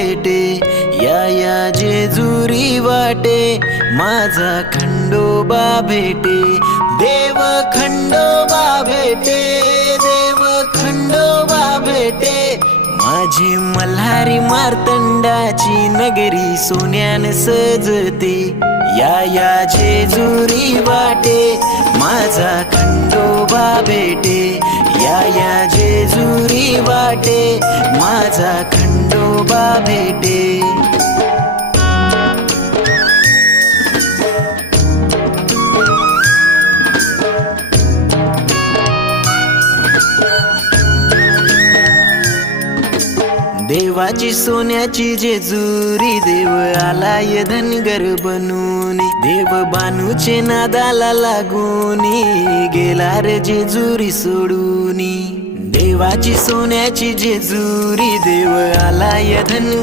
भेटे या जेजुरी वाटे माझा खंडोबा भेटे देव खंडोबा भेटे देव खंडोबा भेटे माझी मल्हारी मार्तंडाची नगरी सोन्यान सजते या जेजुरी वाटे माझा खंडोबा भेटे या जेजुरी वाटे माझा खंडोबा भेटे। देवाची सोन्याची जेजुरी देव आलाय धनगर बनून देव बानूचे नादाला लागूनी गेला रे जेजुरी सोडूनी देवाची सोन्याची जेजुरी देव आलाय धनगर